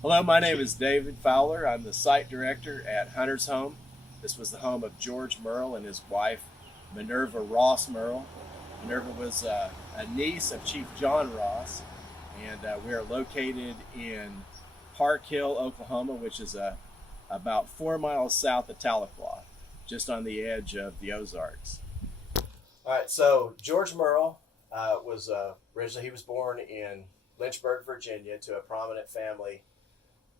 Hello, my name is David Fowler. I'm the site director at Hunter's Home. This was the home of George Murrell and his wife, Minerva Ross Murrell. Minerva was a niece of Chief John Ross, and we are located in Park Hill, Oklahoma, which is about 4 miles south of Tahlequah, just on the edge of the Ozarks. All right, so George Murrell was originally he was born in Lynchburg, Virginia, to a prominent family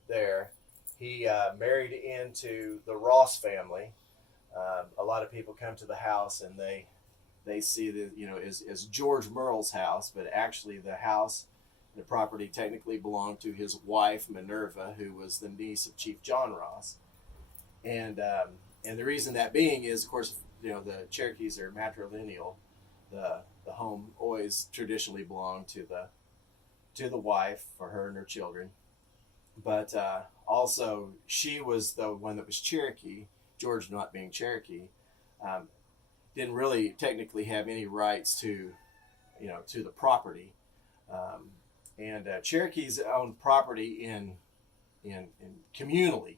there. He married into the Ross family. A lot of people come to the house and they see that is George Murrell's house, but actually the house, the property technically belonged to his wife Minerva, who was the niece of Chief John Ross, and the reason that being is, of course, the Cherokees are matrilineal. The home always traditionally belonged to the wife for her and her children, but also she was the one that was Cherokee. George, not being Cherokee, um, didn't really technically have any rights to the property, um, and Cherokees owned property in communally.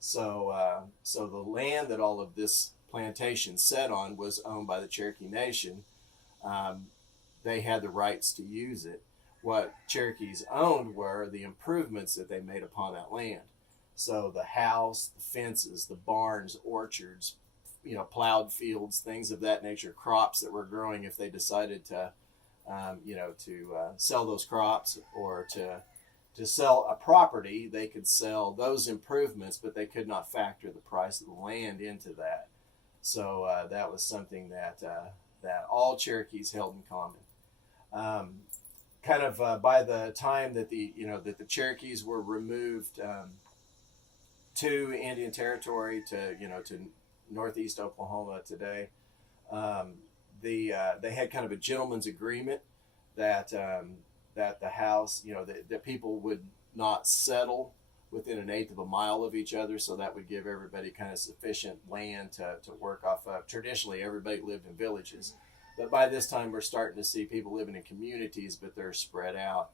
So the land that all of this plantation sat on was owned by the Cherokee Nation. Um, they had the rights to use it. What Cherokees owned were the improvements that they made upon that land. So the house, the fences, the barns, orchards, plowed fields, things of that nature, crops that were growing if they decided to sell those crops or to sell a property, they could sell those improvements, but they could not factor the price of the land into that. So that was something that all Cherokees held in common. Kind of by the time that the Cherokees were removed to Indian Territory, to northeast Oklahoma today, they had kind of a gentleman's agreement that that the house, that people would not settle within an eighth of a mile of each other, so that would give everybody kind of sufficient land to work off of. Traditionally, everybody lived in villages, but by this time, we're starting to see people living in communities, but they're spread out.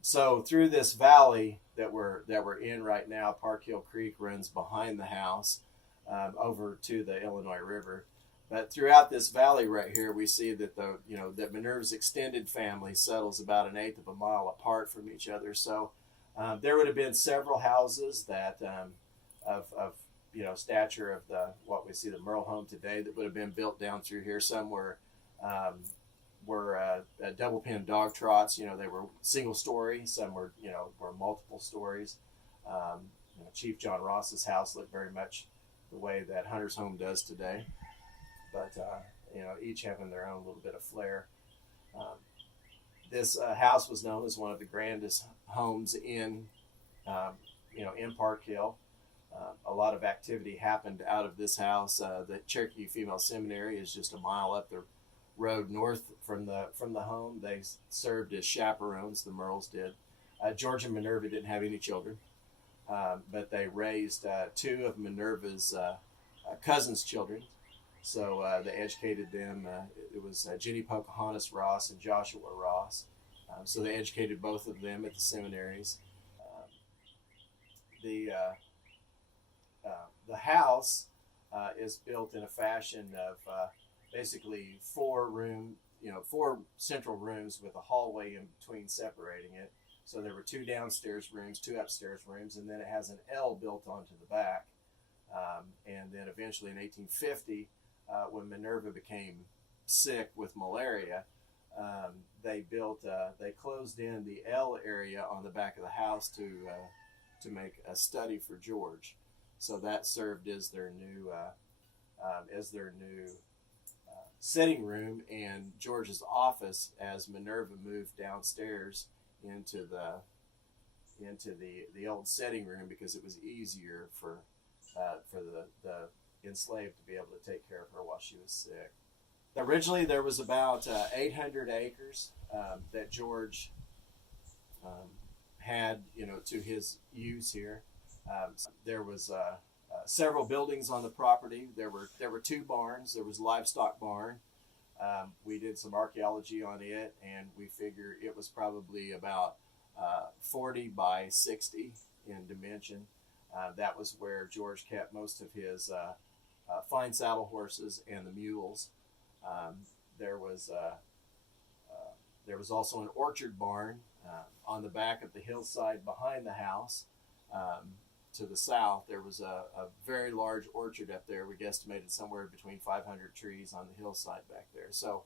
So through this valley that we're in right now, Park Hill Creek runs behind the house over to the Illinois River. But throughout this valley right here, we see that that Minerva's extended family settles about an eighth of a mile apart from each other. So there would have been several houses that of stature of the what we see the Murrell home today that would have been built down through here. Some um, were double pin dog trots. They were single story. Some were multiple stories. Chief John Ross's house looked very much the way that Hunter's home does today, but each having their own little bit of flair. Um, this house was known as one of the grandest homes in Park Hill. A lot of activity happened out of this house. The Cherokee Female Seminary is just a mile up the road north from the home. They served as chaperones. The Murrells did. George and Minerva didn't have any children, but they raised two of Minerva's cousins' children. So they educated them. It was Jenny Pocahontas Ross and Joshua Ross. So they educated both of them at the seminaries. Um, the house is built in a fashion of basically four central rooms with a hallway in between separating it. So there were two downstairs rooms, two upstairs rooms, and then it has an L built onto the back. And then eventually in 1850, when Minerva became sick with malaria, they closed in the L area on the back of the house to make a study for George. So that served as their new sitting room and George's office as Minerva moved downstairs into the old sitting room, because it was easier for the enslaved to be able to take care of her while she was sick. Originally, there was about 800 acres that George had, to his use here. There was several buildings on the property. There were two barns. There was a livestock barn. We did some archaeology on it, and we figure it was probably about 40 by 60 in dimension. That was where George kept most of his fine saddle horses and the mules. Um, there was there was also an orchard barn on the back of the hillside behind the house. To the south, there was a very large orchard up there. We guesstimated somewhere between 500 trees on the hillside back there. So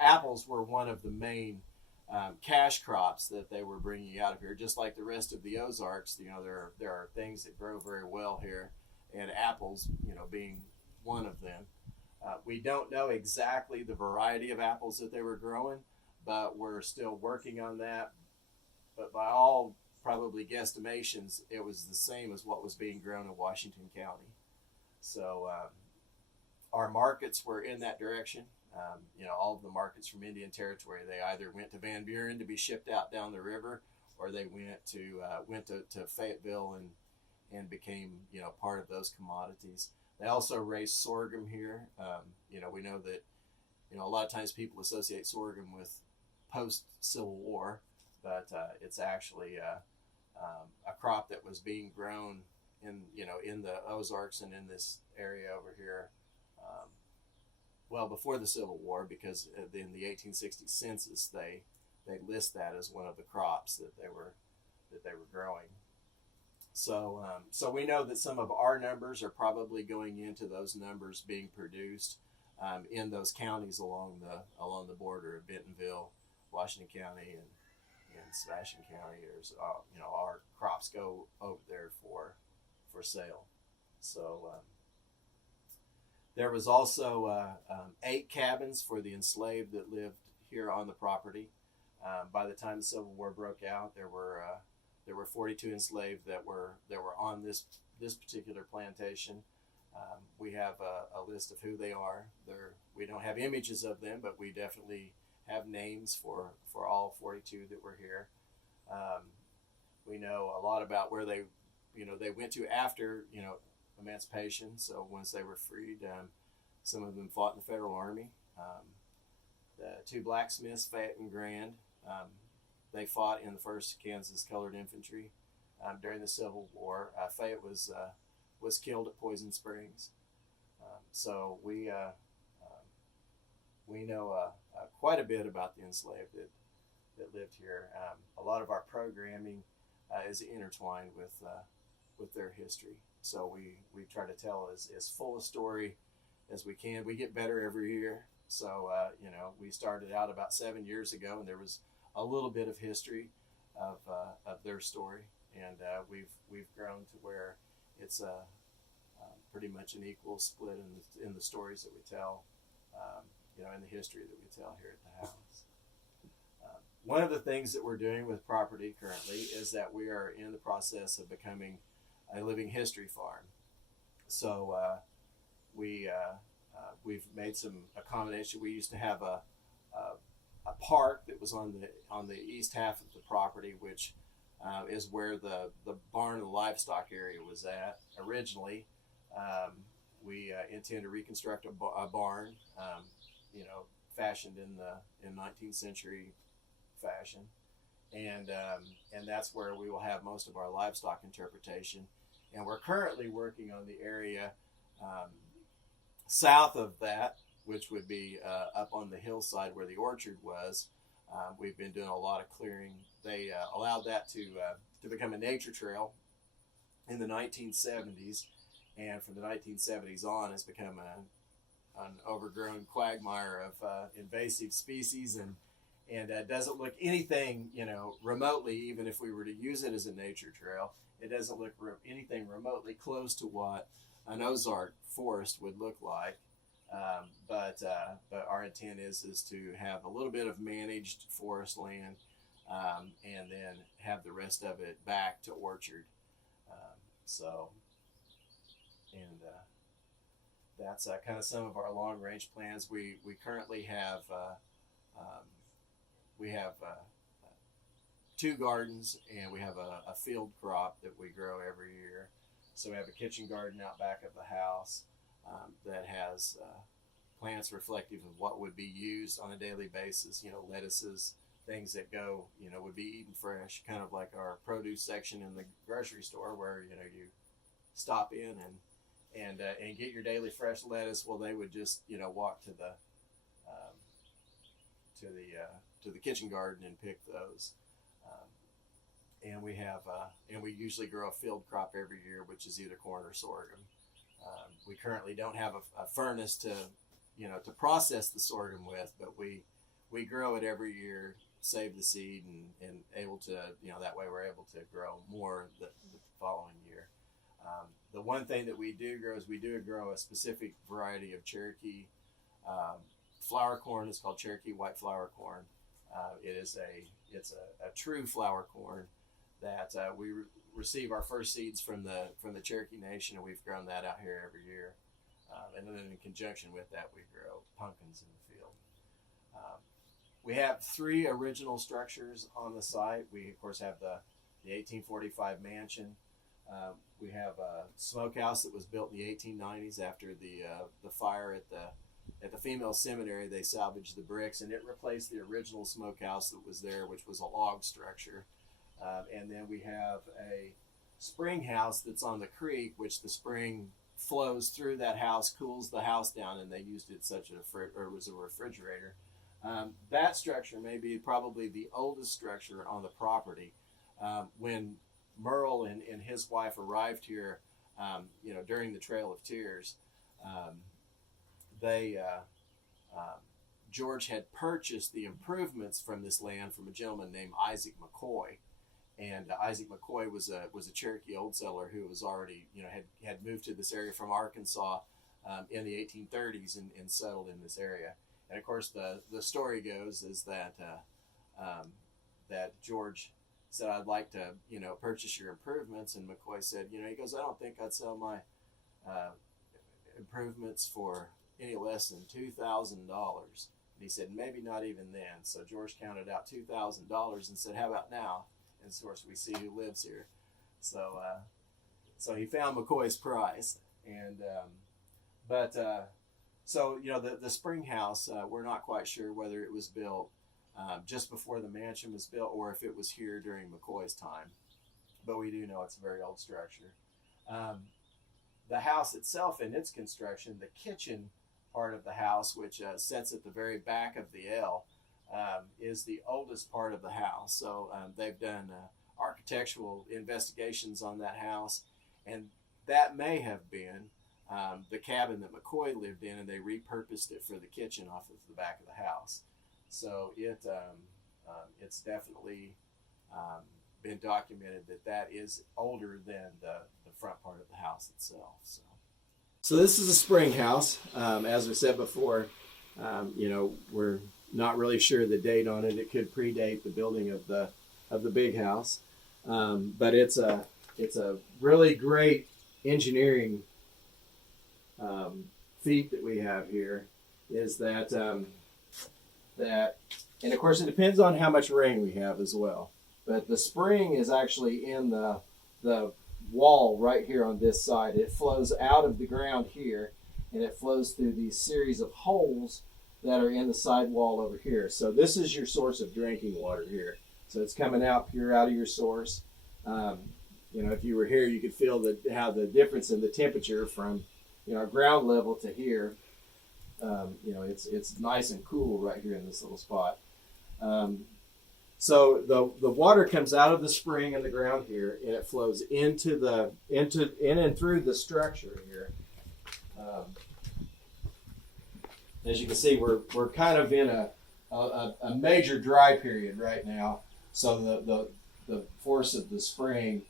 apples were one of the main cash crops that they were bringing out of here. Just like the rest of the Ozarks, there are things that grow very well here, and apples, being one of them. We don't know exactly the variety of apples that they were growing, but we're still working on that. But by all probably guesstimations, it was the same as what was being grown in Washington County. So our markets were in that direction. All of the markets from Indian Territory, they either went to Van Buren to be shipped out down the river, or they went to Fayetteville and became part of those commodities. They also raised sorghum here. We know that a lot of times people associate sorghum with post Civil War, but it's actually a crop that was being grown in the Ozarks and in this area over here well before the Civil War, because in the 1860 census they list that as one of the crops that they were growing. So we know that some of our numbers are probably going into those numbers being produced in those counties along the border of Bentonville, Washington County, and Sebastian County. There's our crops go over there for sale. So there was also 8 cabins for the enslaved that lived here on the property. By the time the Civil War broke out, there were 42 enslaved that were on this particular plantation. We have a list of who they are. We don't have images of them, but we definitely have names for all 42 that were here. We know a lot about where they went to after emancipation. So once they were freed, some of them fought in the Federal Army. The 2 blacksmiths, Fayette and Grand, they fought in the 1st Kansas Colored Infantry during the Civil War. Fayette was killed at Poison Springs. So we know quite a bit about the enslaved that lived here. A lot of our programming is intertwined with their history. So we try to tell as full a story as we can. We get better every year. So we started out about 7 years ago, and there was a little bit of history of their story, and we've grown to where it's pretty much an equal split in the stories that we tell, in the history that we tell here at the house. One of the things that we're doing with property currently is that we are in the process of becoming a living history farm. So we've made some accommodation. We used to have a park that was on the east half of the property, which is where the barn and the livestock area was at originally. We intend to reconstruct a barn, fashioned in 19th century fashion, and that's where we will have most of our livestock interpretation. And we're currently working on the area south of that, which would be up on the hillside where the orchard was. We've been doing a lot of clearing. They allowed that to become a nature trail in the 1970s, and from the 1970s on, it's become an overgrown quagmire of invasive species, and doesn't look anything remotely, even if we were to use it as a nature trail, it doesn't look anything remotely close to what an Ozark forest would look like. But our intent is to have a little bit of managed forest land, and then have the rest of it back to orchard. That's kind of some of our long range plans. We currently have we have 2 gardens, and we have a field crop that we grow every year. So we have a kitchen garden out back of the house that has plants reflective of what would be used on a daily basis. Lettuces, things that go, would be eaten fresh, kind of like our produce section in the grocery store, where you stop in and get your daily fresh lettuce. Well, they would just walk to the um, to the kitchen garden and pick those. And we usually grow a field crop every year, which is either corn or sorghum. We currently don't have a furnace to process the sorghum with, but we grow it every year, save the seed, and able to, that way we're able to grow more the following year. The one thing that we do grow is we do grow a specific variety of Cherokee flour corn. It's called Cherokee white flour corn. It's a true flour corn that we receive our first seeds from the Cherokee Nation, and we've grown that out here every year. And then in conjunction with that, we grow pumpkins in the field. We have 3 original structures on the site. We, of course, have the 1845 mansion. We have a smokehouse that was built in the 1890s after the fire at the female seminary. They salvaged the bricks, and it replaced the original smokehouse that was there, which was a log structure. And then we have a spring house that's on the creek, which the spring flows through that house, cools the house down, and they used it was a refrigerator. That structure may be probably the oldest structure on the property. When Murrell and his wife arrived here, during the Trail of Tears, George had purchased the improvements from this land from a gentleman named Isaac McCoy. And Isaac McCoy was a Cherokee old settler who was already, had moved to this area from Arkansas in the 1830s and settled in this area. And of course, the story goes is that that George said, "I'd like to, purchase your improvements." And McCoy said, he goes, "I don't think I'd sell my improvements for any less than $2,000. And he said, "Maybe not even then." So George counted out $2,000 and said, "How about now?" And of course, we see who lives here. So he found McCoy's price. And so the spring house, we're not quite sure whether it was built just before the mansion was built or if it was here during McCoy's time. But we do know it's a very old structure. The house itself and its construction, the kitchen part of the house, which sits at the very back of the L, is the oldest part of the house. So they've done architectural investigations on that house, and that may have been the cabin that McCoy lived in, and they repurposed it for the kitchen off of the back of the house. So it's definitely been documented that is older than the front part of the house itself. So this is a spring house. As we said before, we're not really sure the date on it. It could predate the building of the big house, but it's a really great engineering feat that we have here. Is that and of course it depends on how much rain we have as well. But the spring is actually in the wall right here on this side. It flows out of the ground here, and it flows through these series of holes that are in the side wall over here. So this is your source of drinking water here. So it's coming out pure out of your source. If you were here, you could feel how the difference in the temperature from ground level to here. It's nice and cool right here in this little spot. So the water comes out of the spring in the ground here, and it flows in and through the structure here. As you can see, we're kind of in a major dry period right now. So the force of the spring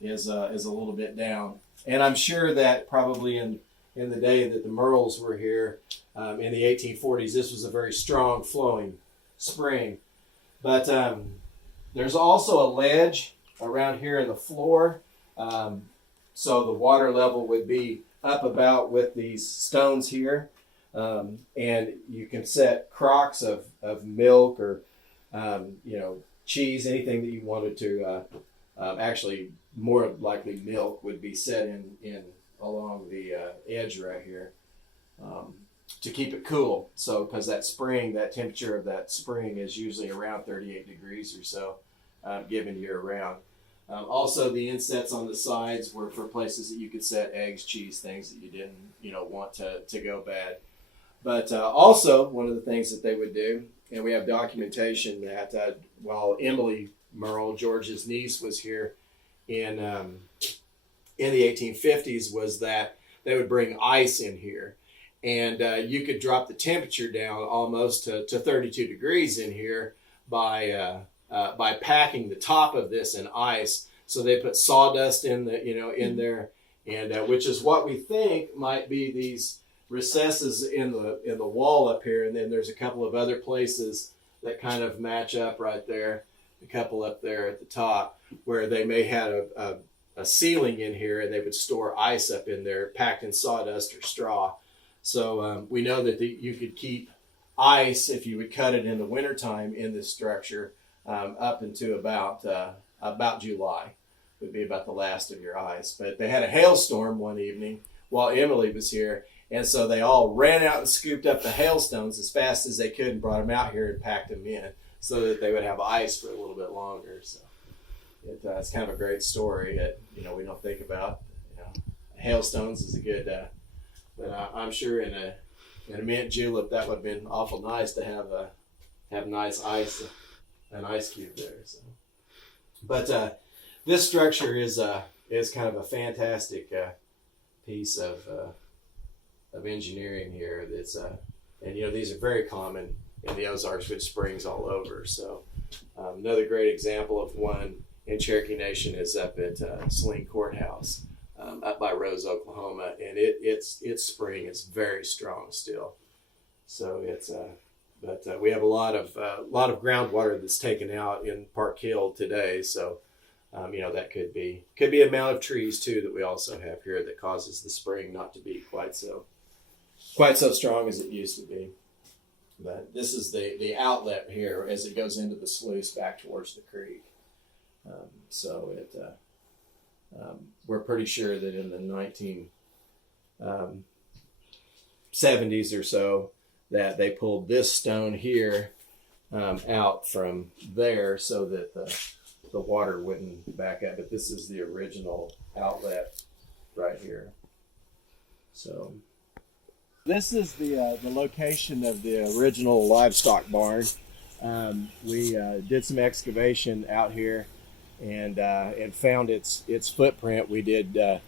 is a little bit down, and I'm sure that probably in the day that the Murrells were here in the 1840s, this was a very strong flowing spring. But there's also a ledge around here in the floor, so the water level would be up about with these stones here, and you can set crocks of milk or cheese, anything that you wanted to. Actually, more likely milk would be set in along the edge right here. to keep it cool. So because that temperature of that spring is usually around 38 degrees or so, given year round. Also, the insets on the sides were for places that you could set eggs, cheese, things that you didn't want to go bad. But also, one of the things that they would do, and we have documentation that while Emily Murrell, George's niece, was here in the 1850s, was that they would bring ice in here. And you could drop the temperature down almost to 32 degrees in here by packing the top of this in ice. So they put sawdust in there, and which is what we think might be these recesses in the wall up here. And then there's a couple of other places that kind of match up right there. A couple up there at the top where they may have a ceiling in here, and they would store ice up in there, packed in sawdust or straw. So we know that you could keep ice, if you would cut it in the wintertime in this structure, up into about July would be about the last of your ice. But they had a hailstorm one evening while Emily was here, and so they all ran out and scooped up the hailstones as fast as they could and brought them out here and packed them in so that they would have ice for a little bit longer. So it's kind of a great story that we don't think about. Hailstones is a good, but I'm sure in a mint julep that would have been awful nice to have nice ice, an ice cube there. So, but this structure is kind of a fantastic piece of engineering here. That's and these are very common in the Ozarks with springs all over. So another great example of one in Cherokee Nation is up at Saline Courthouse, up by Rose, Oklahoma, and its spring is very strong still. So but we have a lot of groundwater that's taken out in Park Hill today. So that could be a amount of trees too that we also have here that causes the spring not to be quite so strong as it used to be. But this is the outlet here as it goes into the sluice back towards the creek. So we're pretty sure that in the 1970s or so that they pulled this stone here out from there so that the water wouldn't back up. But this is the original outlet right here. So this is the location of the original livestock barn. We did some excavation out here and found its footprint. We did a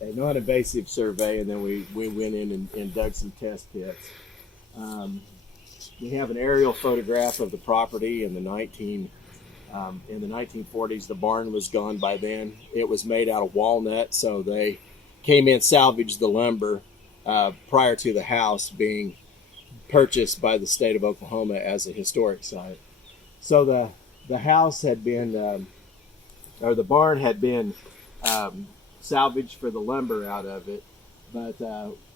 non-invasive survey, and then we went in and dug some test pits. We have an aerial photograph of the property in the 1940s. The barn was gone by then. It was made out of walnut, so they came in, salvaged the lumber prior to the house being purchased by the state of Oklahoma as a historic site. So the house had been, or the barn had been salvaged for the lumber out of it. But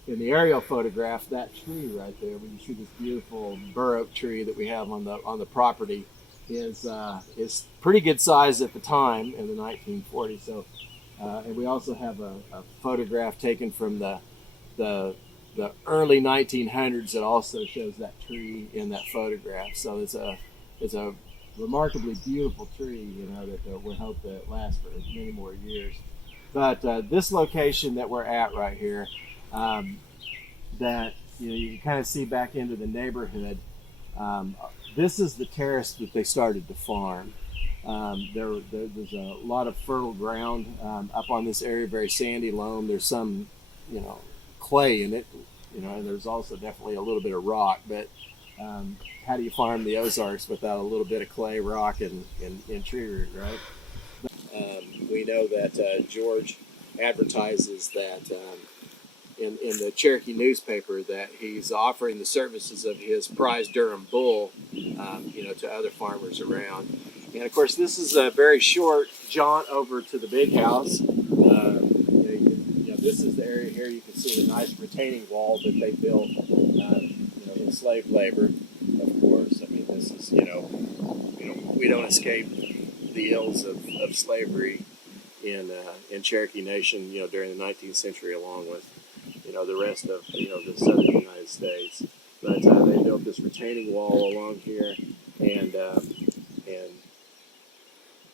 in the aerial photograph, that tree right there, when you see this beautiful bur oak tree that we have on the property, is pretty good size at the time in the 1940s. So, and we also have a photograph taken from the early 1900s that also shows that tree in that photograph. So it's a remarkably beautiful tree, that we hope that it lasts for many more years. But this location that we're at right here, that you can kind of see back into the neighborhood. This is the terrace that they started to farm. There's a lot of fertile ground up on this area, very sandy loam. There's some, clay in it, and there's also definitely a little bit of rock. But how do you farm the Ozarks without a little bit of clay, rock, and tree root, right? We know that George advertises that in the Cherokee newspaper that he's offering the services of his prize Durham bull, to other farmers around. And of course, this is a very short jaunt over to the big house. This is the area here. You can see the nice retaining wall that they built, in slave labor. Of course, I mean, this is we don't escape the ills of slavery in Cherokee Nation, during the 19th century, along with the rest of the southern United States. But they built this retaining wall along here, and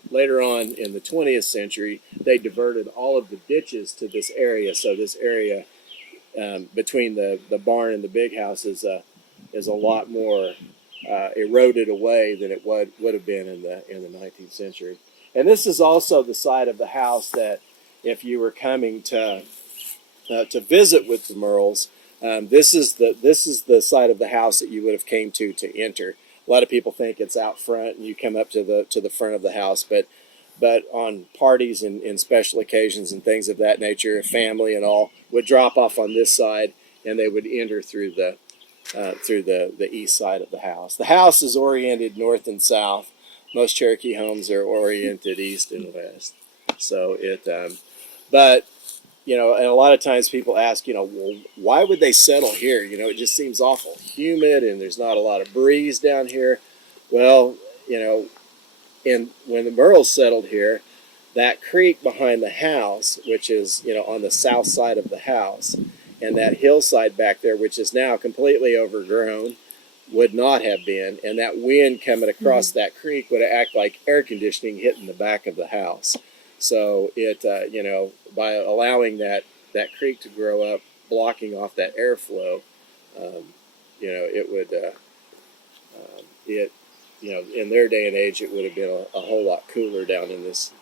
later on in the 20th century, they diverted all of the ditches to this area. So this area between the barn and the big house is a lot more eroded away than it would have been in the 19th century. And this is also the side of the house that, if you were coming to visit with the Murrells, this is the side of the house that you would have came to enter. A lot of people think it's out front and you come up to the front of the house, but on parties and special occasions and things of that nature, family and all would drop off on this side, and they would enter through the east side of the house. The house is oriented north and south. Most Cherokee homes are oriented east and west. So but and a lot of times people ask, well, why would they settle here? It just seems awful humid, and there's not a lot of breeze down here. Well, and when the Murrells settled here, that creek behind the house, which is on the south side of the house, and that hillside back there, which is now completely overgrown, would not have been, and that wind coming across that creek would act like air conditioning hitting the back of the house. So it, by allowing that creek to grow up, blocking off that airflow, it would, in their day and age, it would have been a whole lot cooler down in this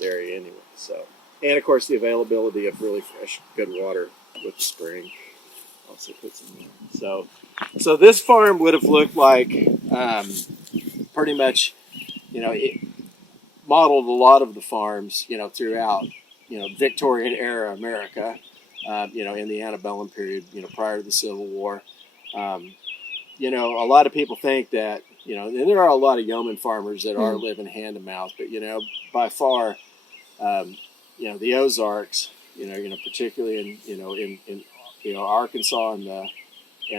area anyway. So, and of course, the availability of really fresh, good water with the spring also puts in there. So this farm would have looked like pretty much, it modeled a lot of the farms, throughout, Victorian era America, in the antebellum period, prior to the Civil War. A lot of people think that, and there are a lot of yeoman farmers that are living hand to mouth, but, by far, the Ozarks, particularly in Arkansas and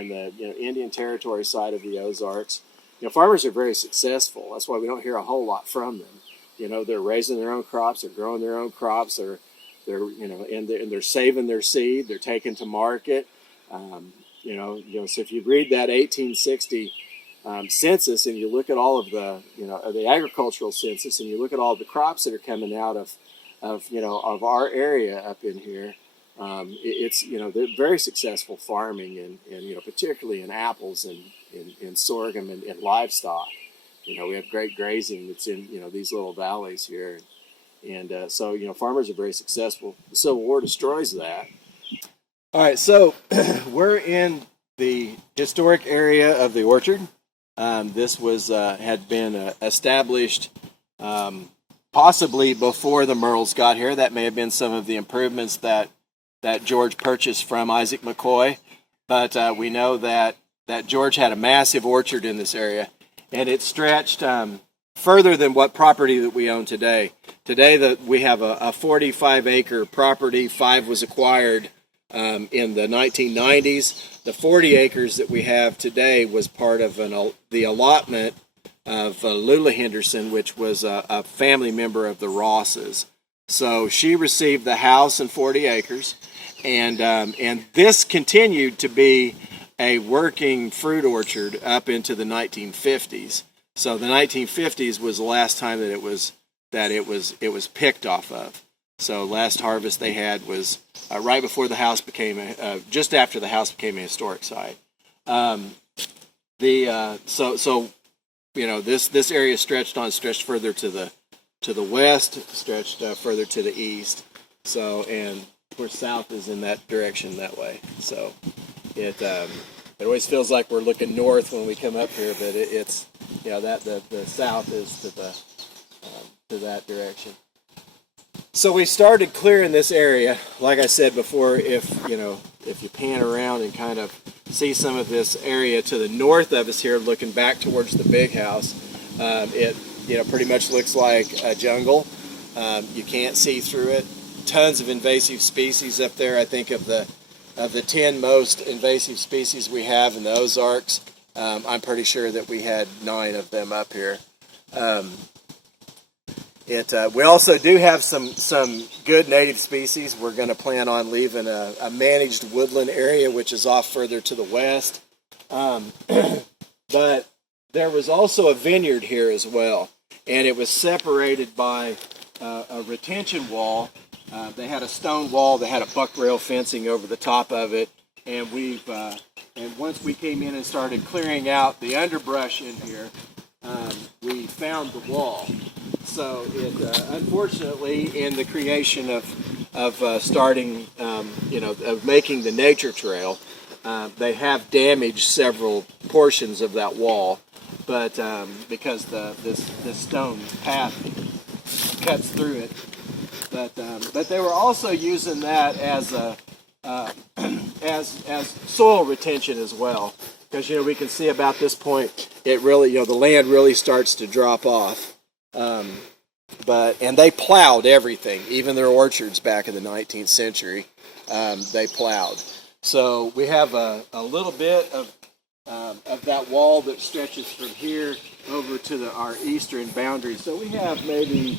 the Indian Territory side of the Ozarks, farmers are very successful. That's why we don't hear a whole lot from them. They're raising their own crops, they're growing their own crops, and they're saving their seed, they're taking to market. So if you read that 1860 census, and you look at all of the agricultural census, and you look at all the crops that are coming out of our area up in here, it's they're very successful farming, and particularly in apples and sorghum and livestock. We have great grazing that's in these little valleys here, and so farmers are very successful. The Civil War destroys that. All right, so we're in the historic area of the orchard. This had been established possibly before the Murrells got here. That may have been some of the improvements that George purchased from Isaac McCoy, but we know that George had a massive orchard in this area, and it stretched further than what property that we own today. Today we have a 45-acre property. 5 was acquired in the 1990s. The 40 acres that we have today was part of the allotment of Lula Henderson, which was a family member of the Rosses. So she received the house and 40 acres, and this continued to be a working fruit orchard up into the 1950s. So the 1950s was the last time that it was picked off of. So last harvest they had was right before the house became just after the house became a historic site. This area stretched further to the west, stretched further to the east. So, and of course south is in that direction that way. So it always feels like we're looking north when we come up here, but it's that the south is to that direction. So we started clearing this area. Like I said before, if you pan around and kind of see some of this area to the north of us here, looking back towards the big house, it pretty much looks like a jungle. You can't see through it. Tons of invasive species up there. I think of the 10 most invasive species we have in the Ozarks, I'm pretty sure that we had 9 of them up here. We also do have some good native species. We're going to plan on leaving a managed woodland area, which is off further to the west. But there was also a vineyard here as well, and it was separated by a retention wall. They had a stone wall. They had a buck rail fencing over the top of it, and and once we came in and started clearing out the underbrush in here, we found the wall. So it unfortunately, in the creation of starting, of making the nature trail, they have damaged several portions of that wall, but because this stone path cuts through it. But they were also using that as as soil retention as well, because we can see about this point it really the land really starts to drop off. And they plowed everything, even their orchards back in the 19th century. They plowed. So we have a little bit of that wall that stretches from here over to our eastern boundary. So we have maybe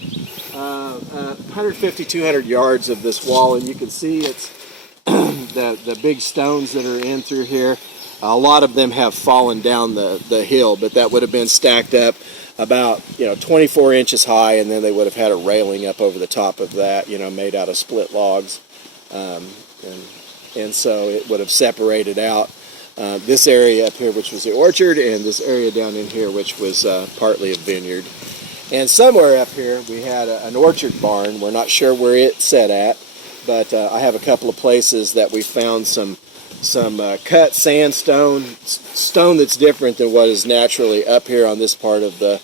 150, 200 yards of this wall, and you can see it's the big stones that are in through here. A lot of them have fallen down the hill, but that would have been stacked up about 24 inches high, and then they would have had a railing up over the top of that, made out of split logs, and so it would have separated out this area up here, which was the orchard, and this area down in here, which was partly a vineyard. And somewhere up here we had an orchard barn. We're not sure where it's set at, but I have a couple of places that we found some cut sandstone, stone that's different than what is naturally up here on this part of the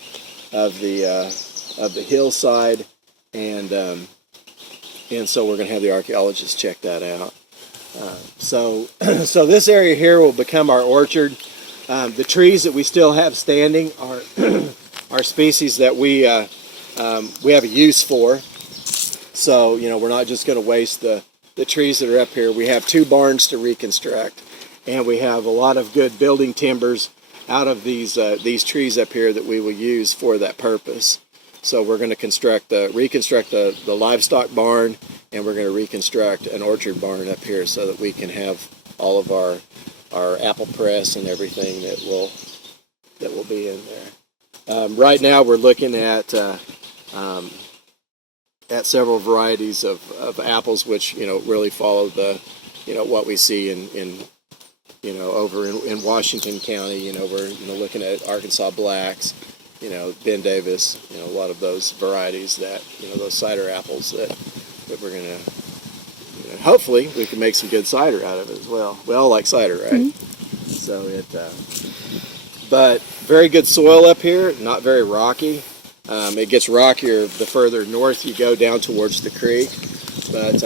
hillside, and so we're going to have the archaeologists check that out. So this area here will become our orchard. The trees that we still have standing are species that we have a use for. So we're not just going to waste the trees that are up here. We have 2 barns to reconstruct, and we have a lot of good building timbers out of these trees up here that we will use for that purpose. So we're going to reconstruct the livestock barn, and we're going to reconstruct an orchard barn up here so that we can have all of our apple press and everything that will be in there. Right now we're looking at several varieties of apples, which really follow the what we see in over in Washington County. We're looking at Arkansas Blacks, Ben Davis, a lot of those varieties that those cider apples that we're gonna hopefully we can make some good cider out of it as well. We all like cider, right? Mm-hmm. So but very good soil up here, not very rocky. It gets rockier the further north you go down towards the creek, but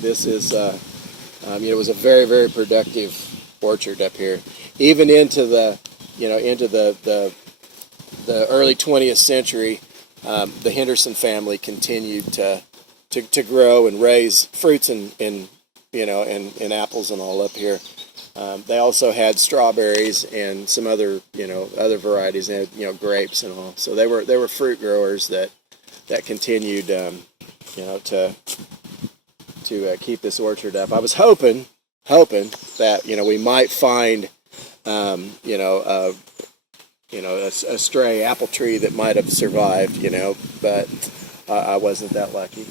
this is it was a very, very productive orchard up here, even into the early 20th century. The Henderson family continued to grow and raise fruits and apples and all up here. They also had strawberries and some other varieties, and grapes and all. So they were fruit growers that continued to keep this orchard up. I was hoping that we might find a stray apple tree that might have survived, but I wasn't that lucky.